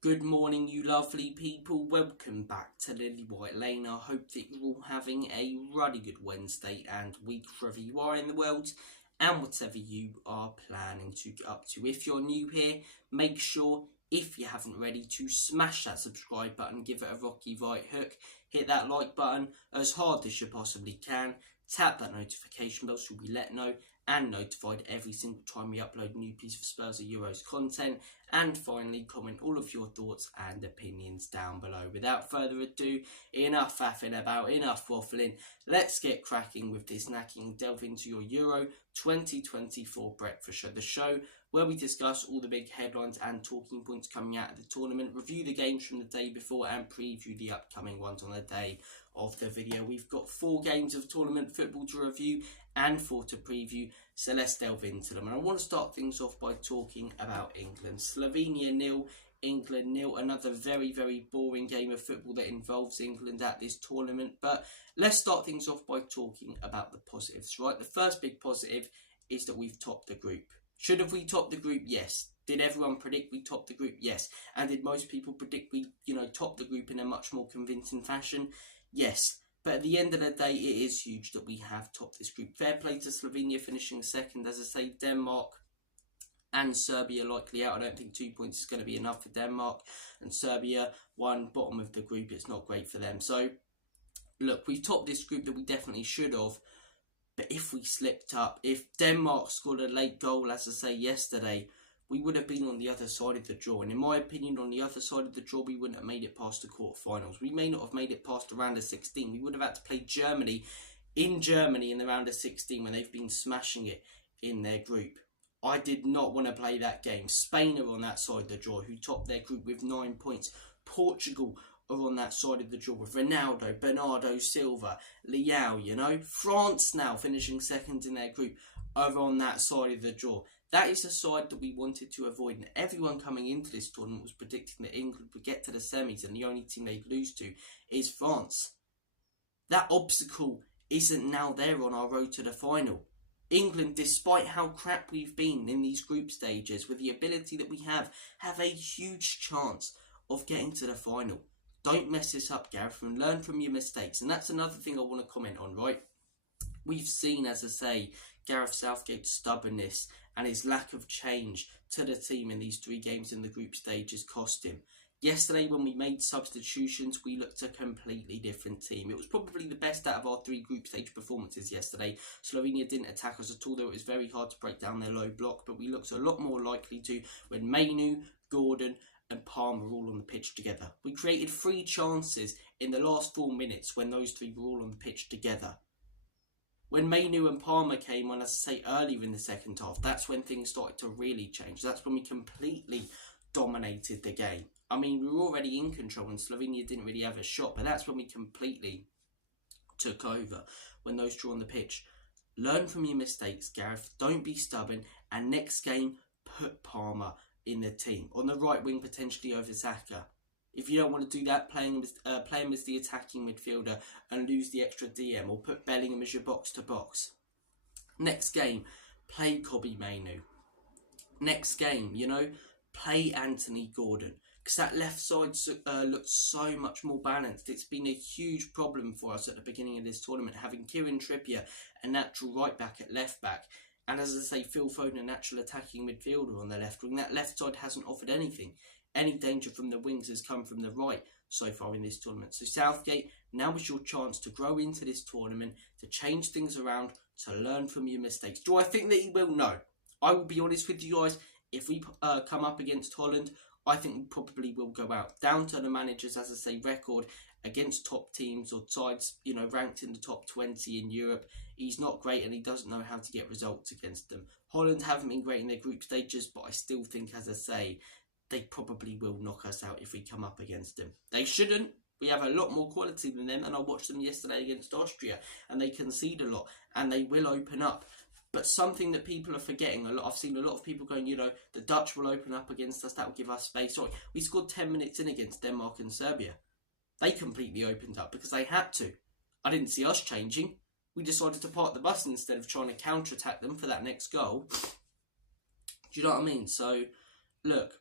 Good morning, you lovely people. Welcome back to Lily White Lane. I hope that you're all having a really good Wednesday and week wherever you are in the world and whatever you are planning to get up to. If you're new here, make sure, if you haven't already, to smash that subscribe button, give it a rocky right hook, hit that like button as hard as you possibly can, tap that notification bell so you'll be let know and notified every single time we upload a new piece of Spurs or Euros content. And finally, comment all of your thoughts and opinions down below. Without further ado, enough faffing about, enough waffling. Let's get cracking with this knacking and delve into your Euro 2024 breakfast show. The show where we discuss all the big headlines and talking points coming out of the tournament, review the games from the day before and preview the upcoming ones on the day of the video. We've got 4 games of tournament football to review and 4 to preview, so let's delve into them. And I want to start things off by talking about England. Slovenia 0, England 0. Another very, very boring game of football that involves England at this tournament. But let's start things off by talking about the positives, right? The first big positive is that we've topped the group. Should have we topped the group? Yes. Did everyone predict we topped the group? Yes. And did most people predict we, topped the group in a much more convincing fashion? Yes. But at the end of the day, it is huge that we have topped this group. Fair play to Slovenia finishing second. As I say, Denmark and Serbia likely out. I don't think 2 points is going to be enough for Denmark. And Serbia, one bottom of the group. It's not great for them. So, look, we've topped this group that we definitely should have. But if we slipped up, if Denmark scored a late goal, as I say, yesterday, we would have been on the other side of the draw. And in my opinion, on the other side of the draw, we wouldn't have made it past the quarterfinals. We may not have made it past the round of 16. We would have had to play Germany in the round of 16 when they've been smashing it in their group. I did not want to play that game. Spain are on that side of the draw, who topped their group with 9 points. Portugal are on that side of the draw with Ronaldo, Bernardo Silva, Leao, France now finishing second in their group are on that side of the draw. That is the side that we wanted to avoid, and everyone coming into this tournament was predicting that England would get to the semis and the only team they'd lose to is France. That obstacle isn't now there on our road to the final. England, despite how crap we've been in these group stages, with the ability that we have a huge chance of getting to the final. Don't mess this up, Gareth, and learn from your mistakes. And that's another thing I want to comment on, right? We've seen, as I say, Gareth Southgate's stubbornness and his lack of change to the team in these 3 games in the group stages cost him. Yesterday, when we made substitutions, we looked a completely different team. It was probably the best out of our 3 group stage performances yesterday. Slovenia didn't attack us at all, though it was very hard to break down their low block, but we looked a lot more likely to when Mainu, Gordon and Palmer were all on the pitch together. We created 3 chances in the last 4 minutes when those 3 were all on the pitch together. When Mainu and Palmer came on, as I say, earlier in the second half, that's when things started to really change. That's when we completely dominated the game. I mean, we were already in control and Slovenia didn't really have a shot, but that's when we completely took over, when those 2 were on the pitch. Learn from your mistakes, Gareth. Don't be stubborn. And next game, put Palmer in the team. On the right wing, potentially over Saka. If you don't want to do that, play him as the attacking midfielder and lose the extra DM, or put Bellingham as your box-to-box. Next game, play Kobbie Mainu. Next game, play Anthony Gordon. Because that left side looks so much more balanced. It's been a huge problem for us at the beginning of this tournament, having Kieran Trippier, a natural right back at left back. And as I say, Phil Foden, a natural attacking midfielder on the left wing. That left side hasn't offered anything. Any danger from the wings has come from the right so far in this tournament. So Southgate, now is your chance to grow into this tournament, to change things around, to learn from your mistakes. Do I think that he will? No. I will be honest with you guys. If we come up against Holland, I think we probably will go out. Down to the manager's, as I say, record against top teams or sides, ranked in the top 20 in Europe. He's not great and he doesn't know how to get results against them. Holland haven't been great in their group stages, but I still think, as I say, they probably will knock us out if we come up against them. They shouldn't. We have a lot more quality than them, and I watched them yesterday against Austria, and they concede a lot, and they will open up. But something that people are forgetting, I've seen a lot of people going, the Dutch will open up against us, that will give us space. Sorry, we scored 10 minutes in against Denmark and Serbia. They completely opened up because they had to. I didn't see us changing. We decided to park the bus instead of trying to counter-attack them for that next goal. Do you know what I mean? So, look,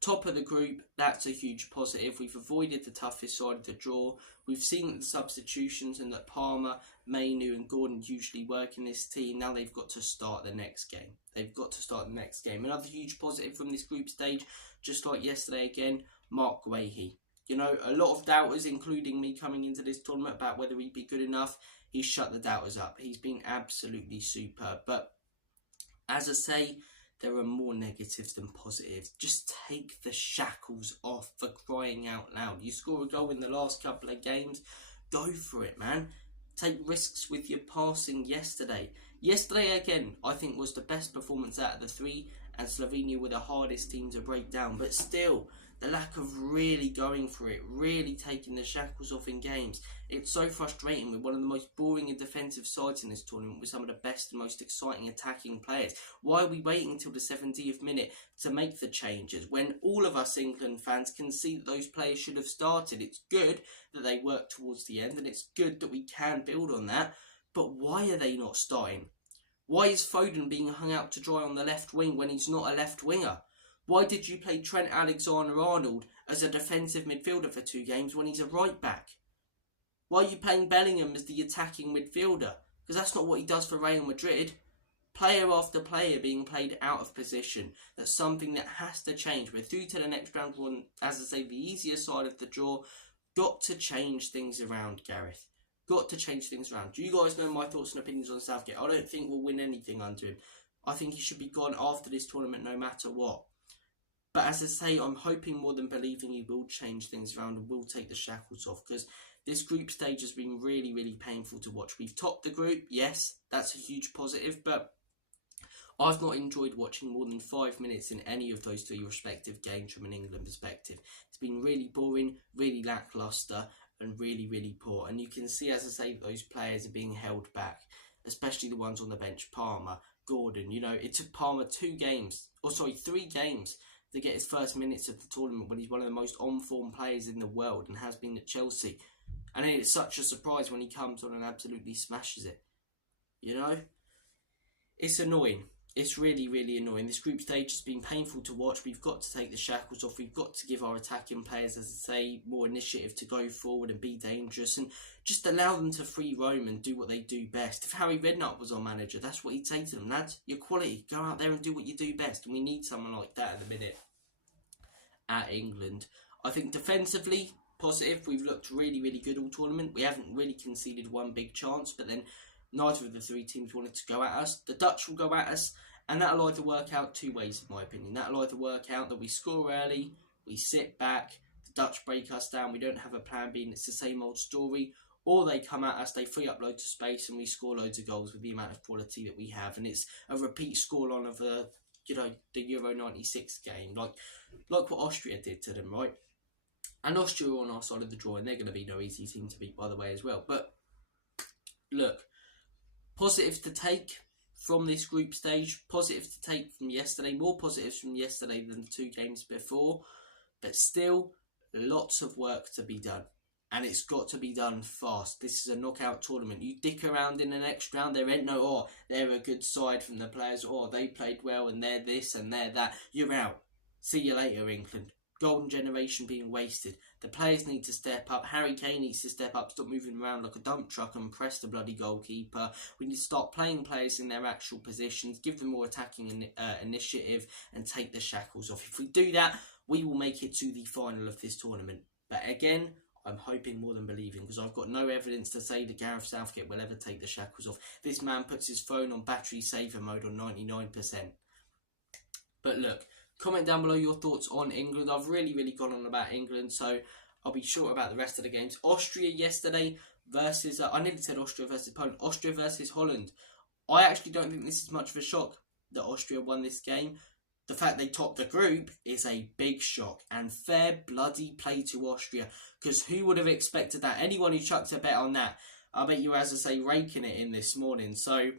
Top of the group, that's a huge positive. We've avoided the toughest side of the draw. We've seen the substitutions and that Palmer, Mainu and Gordon usually work in this team. Now they've got to start the next game. Another huge positive from this group stage, just like yesterday again, Mark Guehi. You know, a lot of doubters, including me, coming into this tournament about whether he'd be good enough. He's shut the doubters up. He's been absolutely superb. But as I say, there are more negatives than positives. Just take the shackles off, for crying out loud. You score a goal in the last couple of games, go for it, man. Take risks with your passing yesterday. Yesterday, again, I think was the best performance out of the three, and Slovenia were the hardest team to break down. But still, the lack of really going for it, really taking the shackles off in games. It's so frustrating with one of the most boring and defensive sides in this tournament with some of the best and most exciting attacking players. Why are we waiting until the 70th minute to make the changes when all of us England fans can see that those players should have started? It's good that they work towards the end and it's good that we can build on that, but why are they not starting? Why is Foden being hung out to dry on the left wing when he's not a left winger? Why did you play Trent Alexander-Arnold as a defensive midfielder for 2 games when he's a right back? Why are you playing Bellingham as the attacking midfielder? Because that's not what he does for Real Madrid. Player after player being played out of position. That's something that has to change. We're through to the next round one, as I say, the easier side of the draw. Got to change things around, Gareth. Got to change things around. Do you guys know my thoughts and opinions on Southgate? I don't think we'll win anything under him. I think he should be gone after this tournament no matter what. But as I say, I'm hoping more than believing he will change things around and will take the shackles off, because this group stage has been really, really painful to watch. We've topped the group, yes, that's a huge positive, but I've not enjoyed watching more than 5 minutes in any of those 3 respective games from an England perspective. It's been really boring, really lacklustre and really, really poor. And you can see, as I say, those players are being held back, especially the ones on the bench. Palmer, Gordon, you know, it took Palmer 3 games to get his first minutes of the tournament when he's one of the most on-form players in the world and has been at Chelsea. And then it's such a surprise when he comes on and absolutely smashes it. You know? It's annoying. It's really, really annoying. This group stage has been painful to watch. We've got to take the shackles off. We've got to give our attacking players, as I say, more initiative to go forward and be dangerous and just allow them to free roam and do what they do best. If Harry Redknapp was our manager, that's what he'd say to them. Lads, you're quality. Go out there and do what you do best. And we need someone like that at the minute at England. I think defensively, positive. We've looked really, really good all tournament. We haven't really conceded one big chance, but then neither of the 3 teams wanted to go at us. The Dutch will go at us, and that'll either work out 2 ways, in my opinion. That'll either work out that we score early, we sit back, the Dutch break us down, we don't have a plan B, and it's the same old story. Or they come at us, they free up loads of space, and we score loads of goals with the amount of quality that we have. And it's a repeat scoreline of the Euro 96 game, like what Austria did to them, right? And Austria are on our side of the draw, and they're going to be no easy team to beat, by the way, as well. But look, positives to take from this group stage, positives to take from yesterday, more positives from yesterday than the 2 games before, but still lots of work to be done, and it's got to be done fast. This is a knockout tournament. You dick around in the next round, there ain't no, they're a good side from the players, they played well and they're this and they're that. You're out. See you later, England. Golden generation being wasted. The players need to step up. Harry Kane needs to step up, stop moving around like a dump truck and press the bloody goalkeeper. We need to start playing players in their actual positions, give them more attacking initiative and take the shackles off. If we do that, we will make it to the final of this tournament. But again, I'm hoping more than believing, because I've got no evidence to say that Gareth Southgate will ever take the shackles off. This man puts his phone on battery saver mode on 99%. But look, comment down below your thoughts on England. I've really, really gone on about England, so I'll be short about the rest of the games. Austria yesterday versus, I nearly said Austria versus Poland. Austria versus Holland. I actually don't think this is much of a shock that Austria won this game. The fact they topped the group is a big shock, and fair bloody play to Austria, because who would have expected that? Anyone who chucked a bet on that, I bet you, as I say, raking it in this morning. So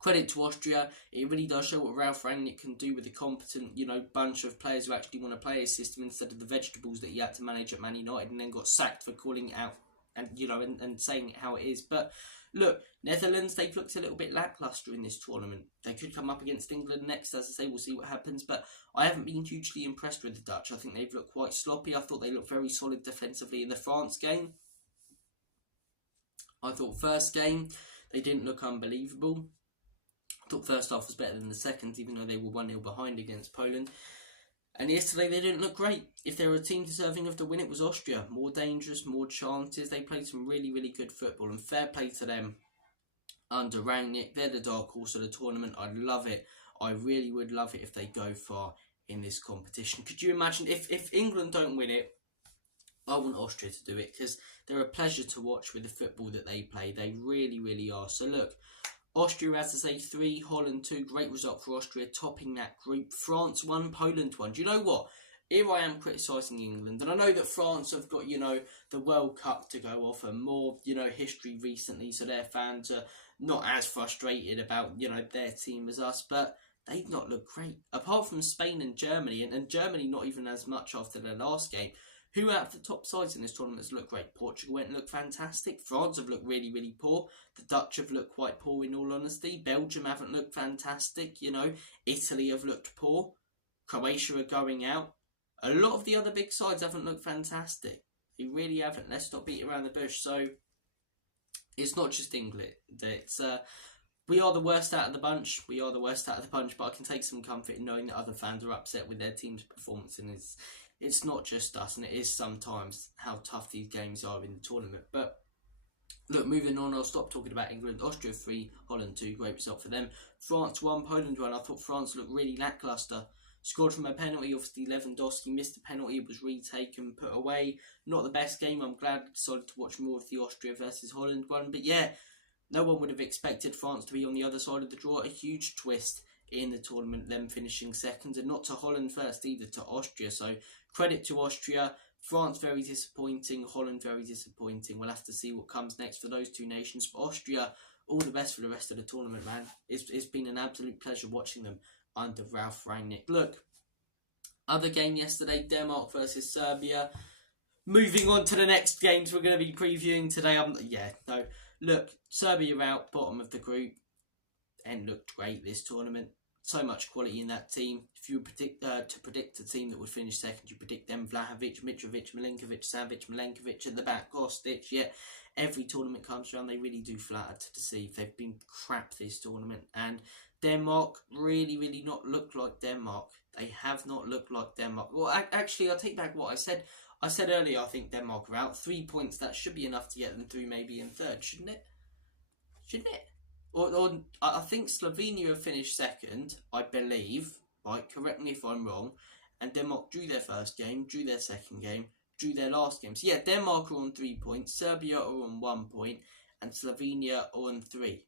credit to Austria. It really does show what Ralph Rangnick can do with a competent, bunch of players who actually want to play his system instead of the vegetables that he had to manage at Man United and then got sacked for calling out and and saying it how it is. But look, Netherlands, they've looked a little bit lacklustre in this tournament. They could come up against England next, as I say, we'll see what happens. But I haven't been hugely impressed with the Dutch. I think they've looked quite sloppy. I thought they looked very solid defensively in the France game. I thought first game, they didn't look unbelievable. I thought first half was better than the second, even though they were 1-0 behind against Poland. And yesterday they didn't look great. If there were a team deserving of the win, it was Austria. More dangerous, more chances. They played some really, really good football, and fair play to them under Rangnick. They're the dark horse of the tournament. I'd love it. I really would love it if they go far in this competition. Could you imagine if England don't win it? I want Austria to do it, because they're a pleasure to watch with the football that they play. They really, really are. So look, Austria, as I say, 3, Holland 2. Great result for Austria, topping that group. France 1, Poland 1. Do you know what? Here I am criticising England, and I know that France have got, the World Cup to go off and more, history recently, so their fans are not as frustrated about, their team as us, but they've not looked great. Apart from Spain and Germany, and Germany not even as much after their last game. Who out of the top sides in this tournament has looked great? Portugal went and looked fantastic. France have looked really, really poor. The Dutch have looked quite poor in all honesty. Belgium haven't looked fantastic, Italy have looked poor. Croatia are going out. A lot of the other big sides haven't looked fantastic. They really haven't. Let's not beat around the bush. So, it's not just England. It's, we are the worst out of the bunch. We are the worst out of the bunch, but I can take some comfort in knowing that other fans are upset with their team's performance, and it's not just us, and it is sometimes how tough these games are in the tournament. But look, moving on, I'll stop talking about England. Austria 3, Holland 2, great result for them. France 1, Poland 1. I thought France looked really lacklustre. Scored from a penalty, obviously Lewandowski missed the penalty, it was retaken, put away. Not the best game. I'm glad I decided to watch more of the Austria versus Holland one. But yeah, no one would have expected France to be on the other side of the draw. A huge twist in the tournament, them finishing second, and not to Holland first either, to Austria. So credit to Austria. France very disappointing, Holland very disappointing. We'll have to see what comes next for those two nations. But Austria, all the best for the rest of the tournament, man. It's been an absolute pleasure watching them under Ralf Rangnick. Look, other game yesterday, Denmark versus Serbia. Moving on to the next games we're going to be previewing today. Look, Serbia out, bottom of the group, and looked great this tournament. So much quality in that team. If you predict to predict a team that would finish second, you predict them: Vlahovic, Mitrovic, Milinkovic, Savic, Milenkovic at the back, Kostic. Yeah, every tournament comes around, they really do flatter to deceive. They've been crap this tournament, and Denmark really, really not looked like Denmark. They have not looked like Denmark. Well, actually, I'll take back what I said. I said earlier, I think Denmark are out. 3 points, that should be enough to get them through, maybe in third, shouldn't it? Shouldn't it? Or I think Slovenia have finished second, I believe. Right, correct me if I'm wrong. And Denmark drew their first game, drew their second game, drew their last game. So yeah, Denmark are on 3 points, Serbia are on 1 point, and Slovenia are on 3.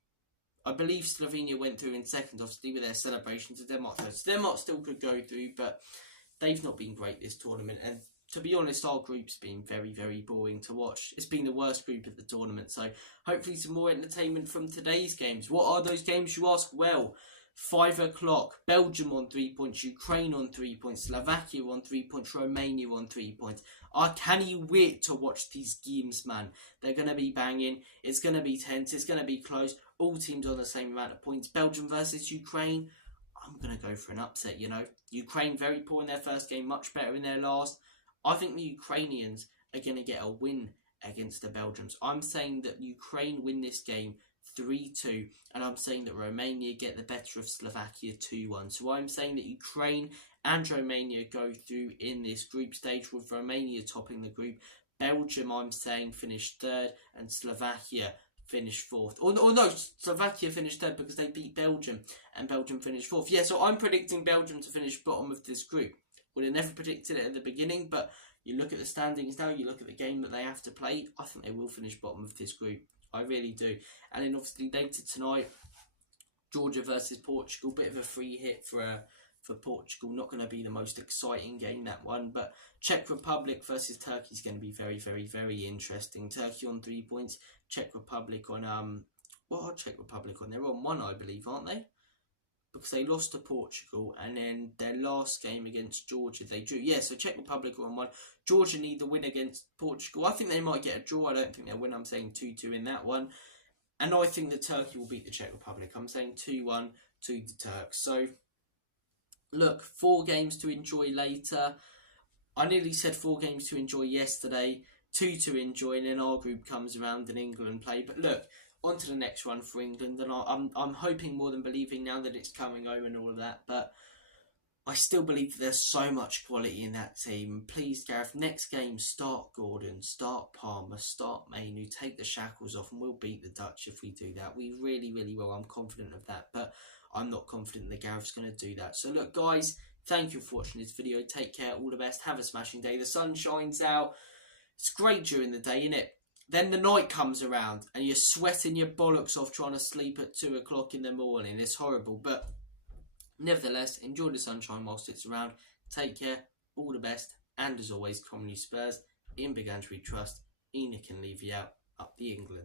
I believe Slovenia went through in second, obviously, with their celebrations of Denmark. So Denmark still could go through, but they've not been great this tournament. And to be honest, our group's been very, very boring to watch. It's been the worst group of the tournament. So hopefully some more entertainment from today's games. What are those games, you ask? Well, 5 o'clock, Belgium on 3 points, Ukraine on 3 points, Slovakia on 3 points, Romania on 3 points. I can't wait to watch these games, man. They're going to be banging. It's going to be tense. It's going to be close. All teams on the same amount of points. Belgium versus Ukraine. I'm going to go for an upset, Ukraine very poor in their first game, much better in their last. I think the Ukrainians are going to get a win against the Belgians. I'm saying that Ukraine win this game 3-2, and I'm saying that Romania get the better of Slovakia 2-1. So I'm saying that Ukraine and Romania go through in this group stage, with Romania topping the group. Belgium, I'm saying, finish third, and Slovakia finish fourth. Or no, Slovakia finished third because they beat Belgium, and Belgium finished fourth. Yeah, so I'm predicting Belgium to finish bottom of this group. Would have never predicted it at the beginning, but you look at the standings now, you look at the game that they have to play, I think they will finish bottom of this group. I really do. And then obviously later tonight, Georgia versus Portugal. Bit of a free hit for Portugal. Not going to be the most exciting game, that one. But Czech Republic versus Turkey is going to be very, very, very interesting. Turkey on 3 points. Czech Republic on... What are Czech Republic on? They're on 1, I believe, aren't they? because they lost to Portugal, and then their last game against Georgia they drew. Yeah, so Czech Republic are on 1. Georgia need the win against Portugal. I think they might get a draw. I don't think they'll win. I'm saying 2-2 in that one. And I think that Turkey will beat the Czech Republic. I'm saying 2-1 to the Turks. So, look, 4 games to enjoy later. I nearly said 4 games to enjoy yesterday, 2 to enjoy, and then our group comes around and England play. But look, on to the next one for England, and I'm hoping more than believing now that it's coming home and all of that. But I still believe that there's so much quality in that team. Please, Gareth, next game, start Gordon, start Palmer, start Mainu, take the shackles off, and we'll beat the Dutch if we do that. We really, really will. I'm confident of that, but I'm not confident that Gareth's going to do that. So look, guys, thank you for watching this video. Take care, all the best. Have a smashing day. The sun shines out. It's great during the day, innit? Then the night comes around, and you're sweating your bollocks off trying to sleep at 2 o'clock in the morning. It's horrible, but nevertheless, enjoy the sunshine whilst it's around. Take care, all the best, and as always, Community Spurs, in Big Andrew Trust, Enoch can leave you out, up the England.